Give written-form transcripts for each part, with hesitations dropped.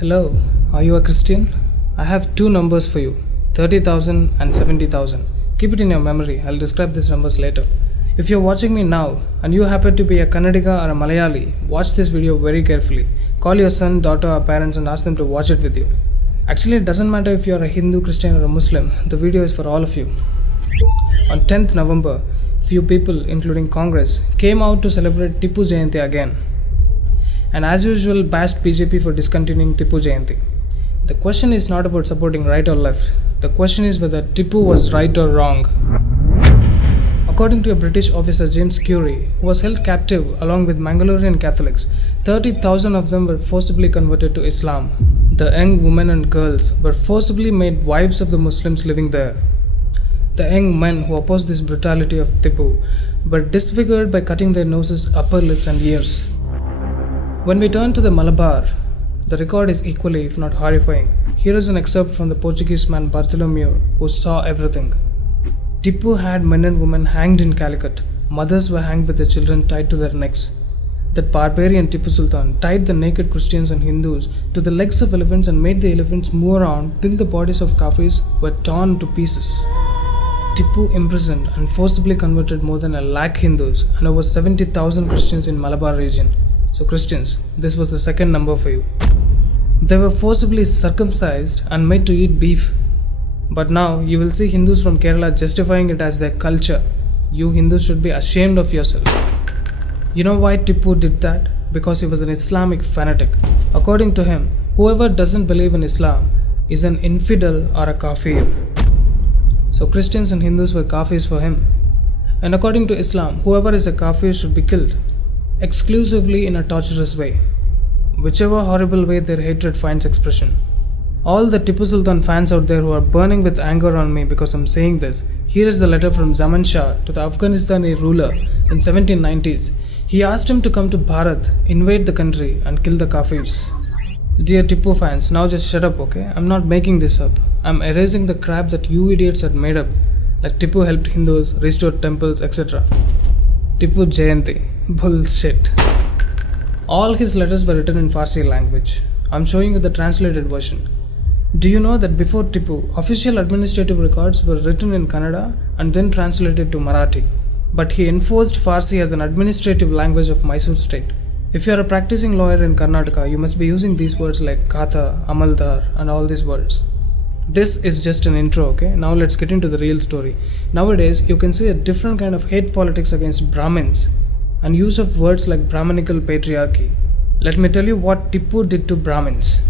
Hello, are you a Christian? I have two numbers for you, 30,000 and 70,000. Keep it in your memory, I'll describe these numbers later. If you're watching me now and you happen to be a Kannadiga or a Malayali, watch this video very carefully. Call your son, daughter or parents and ask them to watch it with you. Actually, it doesn't matter if you're a Hindu, Christian or a Muslim, the video is for all of you. On 10th November, few people, including Congress, came out to celebrate Tippu Jayanthi again. And as usual, bashed BJP for discontinuing Tippu Jayanthi. The question is not about supporting right or left. The question is whether Tippu was right or wrong. According to a British officer, James Curry, who was held captive along with Mangalorean Catholics, 30,000 of them were forcibly converted to Islam. The young women and girls were forcibly made wives of the Muslims living there. The young men who opposed this brutality of Tippu were disfigured by cutting their noses, upper lips and ears. When we turn to the Malabar, the record is equally, if not horrifying. Here is an excerpt from the Portuguese man Bartholomew, who saw everything. Tippu had men and women hanged in Calicut. Mothers were hanged with their children tied to their necks. That barbarian Tippu Sultan tied the naked Christians and Hindus to the legs of elephants and made the elephants move around till the bodies of Kafirs were torn to pieces. Tippu imprisoned and forcibly converted more than 1,00,000 Hindus and over 70,000 Christians in Malabar region. So Christians, this was the second number for you. They were forcibly circumcised and made to eat beef. But now you will see Hindus from Kerala justifying it as their culture. You Hindus should be ashamed of yourself. You know why Tippu did that? Because he was an Islamic fanatic. According to him, whoever doesn't believe in Islam is an infidel or a kafir. So Christians and Hindus were kafirs for him. And according to Islam, whoever is a kafir should be killed, exclusively in a torturous way, whichever horrible way their hatred finds expression. All the Tippu Sultan fans out there who are burning with anger on me because I'm saying this, here is the letter from Zaman Shah to the Afghanistani ruler in 1790s. He asked him to come to Bharat, invade the country and kill the Kafirs. Dear Tippu fans, now just shut up, okay? I'm not making this up. I'm erasing the crap that you idiots had made up, like Tippu helped Hindus, restored temples, etc. Tippu Jayanthi. Bullshit. All his letters were written in Farsi language. I'm showing you the translated version. Do you know that before Tippu, official administrative records were written in Kannada and then translated to Marathi? But he enforced Farsi as an administrative language of Mysore state. If you are a practicing lawyer in Karnataka, you must be using these words like Kata, Amaldar and all these words. This is just an intro, okay? Now let's get into the real story. Nowadays, you can see a different kind of hate politics against Brahmins and use of words like Brahmanical patriarchy. Let me tell you what Tippu did to Brahmins.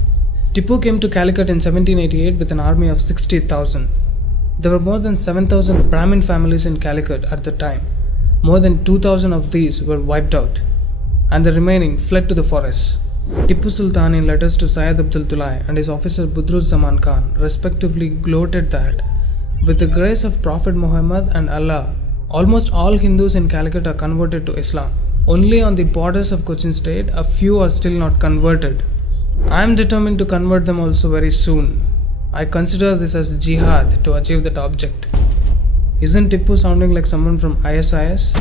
Tippu came to Calicut in 1788 with an army of 60,000. There were more than 7,000 Brahmin families in Calicut at the time. More than 2,000 of these were wiped out, and the remaining fled to the forests. Tippu Sultan, in letters to Syed Abdul Tulai and his officer Budruz Zaman Khan, respectively gloated that, with the grace of Prophet Muhammad and Allah, almost all Hindus in Calicut are converted to Islam. Only on the borders of Cochin state, a few are still not converted. I am determined to convert them also very soon. I consider this as jihad to achieve that object. Isn't Tippu sounding like someone from ISIS?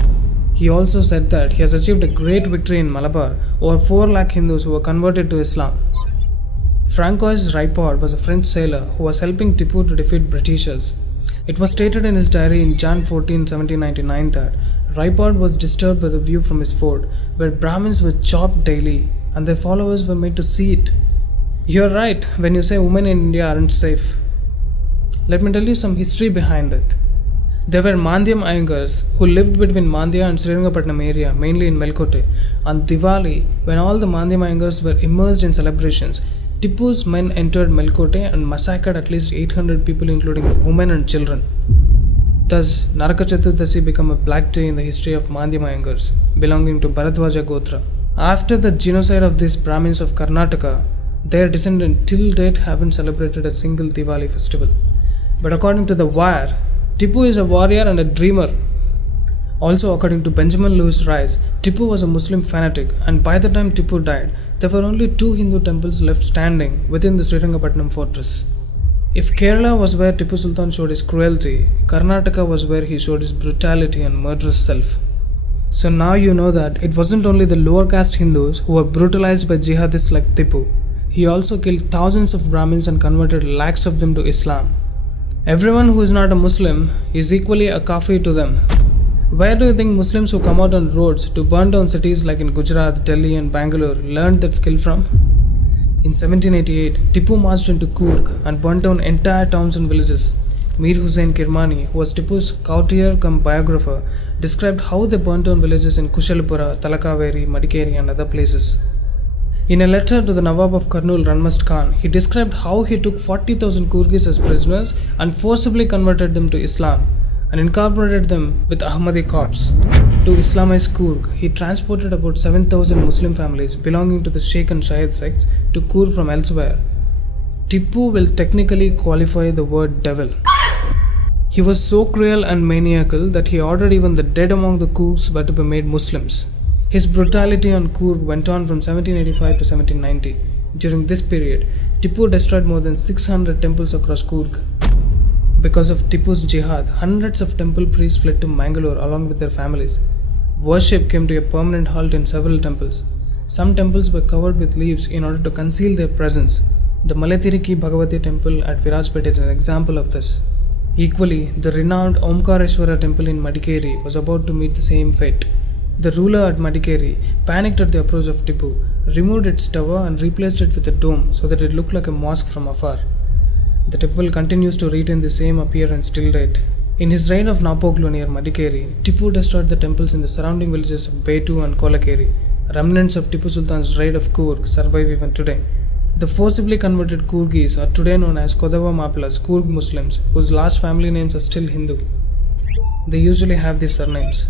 He also said that he has achieved a great victory in Malabar over 4,00,000 Hindus who were converted to Islam. Francois Ripard was a French sailor who was helping Tippu to defeat Britishers. It was stated in his diary in Jan 14, 1799 that Ripard was disturbed by the view from his fort, where Brahmins were chopped daily and their followers were made to see it. You're right when you say women in India aren't safe. Let me tell you some history behind it. There were Mandhyam Iyengars who lived between Mandya and Srirangapatnam area, mainly in Melkote. On Diwali, when all the Mandhyam Iyengars were immersed in celebrations, Tippu's men entered Melkote and massacred at least 800 people, including women and children. Thus, Naraka Chaturdasi became a black day in the history of Mandhyam Iyengars, belonging to Bharadwaja Gotra. After the genocide of these Brahmins of Karnataka, their descendants till date haven't celebrated a single Diwali festival. But according to The Wire, Tippu is a warrior and a dreamer. Also, according to Benjamin Lewis Rice, Tippu was a Muslim fanatic, and by the time Tippu died, there were only 2 Hindu temples left standing within the Srirangapatnam fortress. If Kerala was where Tippu Sultan showed his cruelty, Karnataka was where he showed his brutality and murderous self. So now you know that it wasn't only the lower caste Hindus who were brutalized by jihadists like Tippu. he also killed thousands of Brahmins and converted lakhs of them to Islam. Everyone who is not a Muslim is equally a kafir to them. Where do you think Muslims who come out on roads to burn down cities like in Gujarat, Delhi and Bangalore learned that skill from? In 1788, Tippu marched into Coorg and burnt down entire towns and villages. Mir Hussain Kirmani, who was Tippu's courtier cum biographer, described how they burnt down villages in Kushalpura, Talakaveri, Madikeri and other places. In a letter to the Nawab of Kurnool, Ranmast Khan, he described how he took 40,000 Coorgis as prisoners and forcibly converted them to Islam and incorporated them with Ahmadi corps. To Islamize Coorg, he transported about 7,000 Muslim families belonging to the Sheikh and Shahid sects to Coorg from elsewhere. Tippu will technically qualify the word devil. He was so cruel and maniacal that he ordered even the dead among the Coorgs were to be made Muslims. His brutality on Coorg went on from 1785 to 1790. During this period, Tippu destroyed more than 600 temples across Coorg. Because of Tippu's jihad, hundreds of temple priests fled to Mangalore along with their families. Worship came to a permanent halt in several temples. Some temples were covered with leaves in order to conceal their presence. The Malatiriki Bhagavati temple at Virajpet is an example of this. Equally, the renowned Omkareshwara temple in Madikeri was about to meet the same fate. The ruler at Madikeri panicked at the approach of Tippu, removed its tower and replaced it with a dome so that it looked like a mosque from afar. The temple continues to retain the same appearance till date. In his reign of Napoglu near Madikeri, Tippu destroyed the temples in the surrounding villages of Betu and Kolakeri. Remnants of Tippu Sultan's raid of Coorg survive even today. The forcibly converted Coorgis are today known as Kodava Mapilas, Coorg Muslims, whose last family names are still Hindu. They usually have these surnames.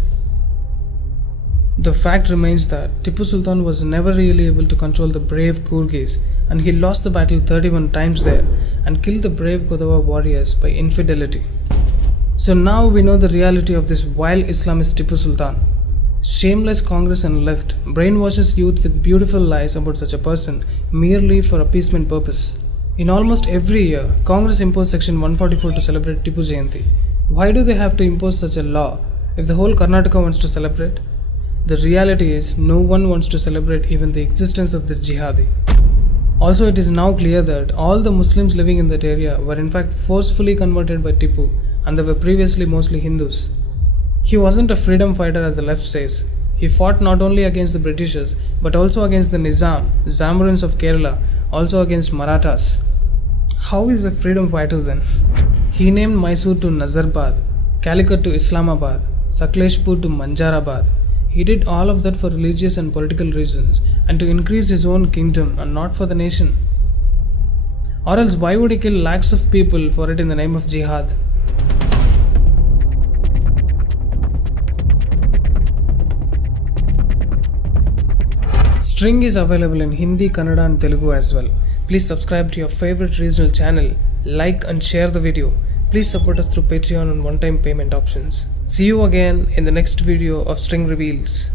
The fact remains that Tippu Sultan was never really able to control the brave Coorgis, and he lost the battle 31 times there and killed the brave Kodava warriors by infidelity. So now we know the reality of this vile Islamist Tippu Sultan. Shameless Congress and left brainwashes youth with beautiful lies about such a person merely for appeasement purpose. In almost every year, Congress imposed Section 144 to celebrate Tippu Jayanthi. Why do they have to impose such a law if the whole Karnataka wants to celebrate? The reality is, no one wants to celebrate even the existence of this jihadi. Also, it is now clear that all the Muslims living in that area were in fact forcefully converted by Tippu, and they were previously mostly Hindus. He wasn't a freedom fighter as the left says. He fought not only against the Britishers, but also against the Nizam, Zamorins of Kerala, also against Marathas. How is a freedom fighter then? He named Mysore to Nazarbad, Calicut to Islamabad, Sakleshpur to Manjarabad. He did all of that for religious and political reasons and to increase his own kingdom and not for the nation. Or else why would he kill lakhs of people for it in the name of jihad? String is available in Hindi, Kannada and Telugu as well. Please subscribe to your favorite regional channel, like and share the video. Please support us through Patreon and one-time payment options. See you again in the next video of String Reveals.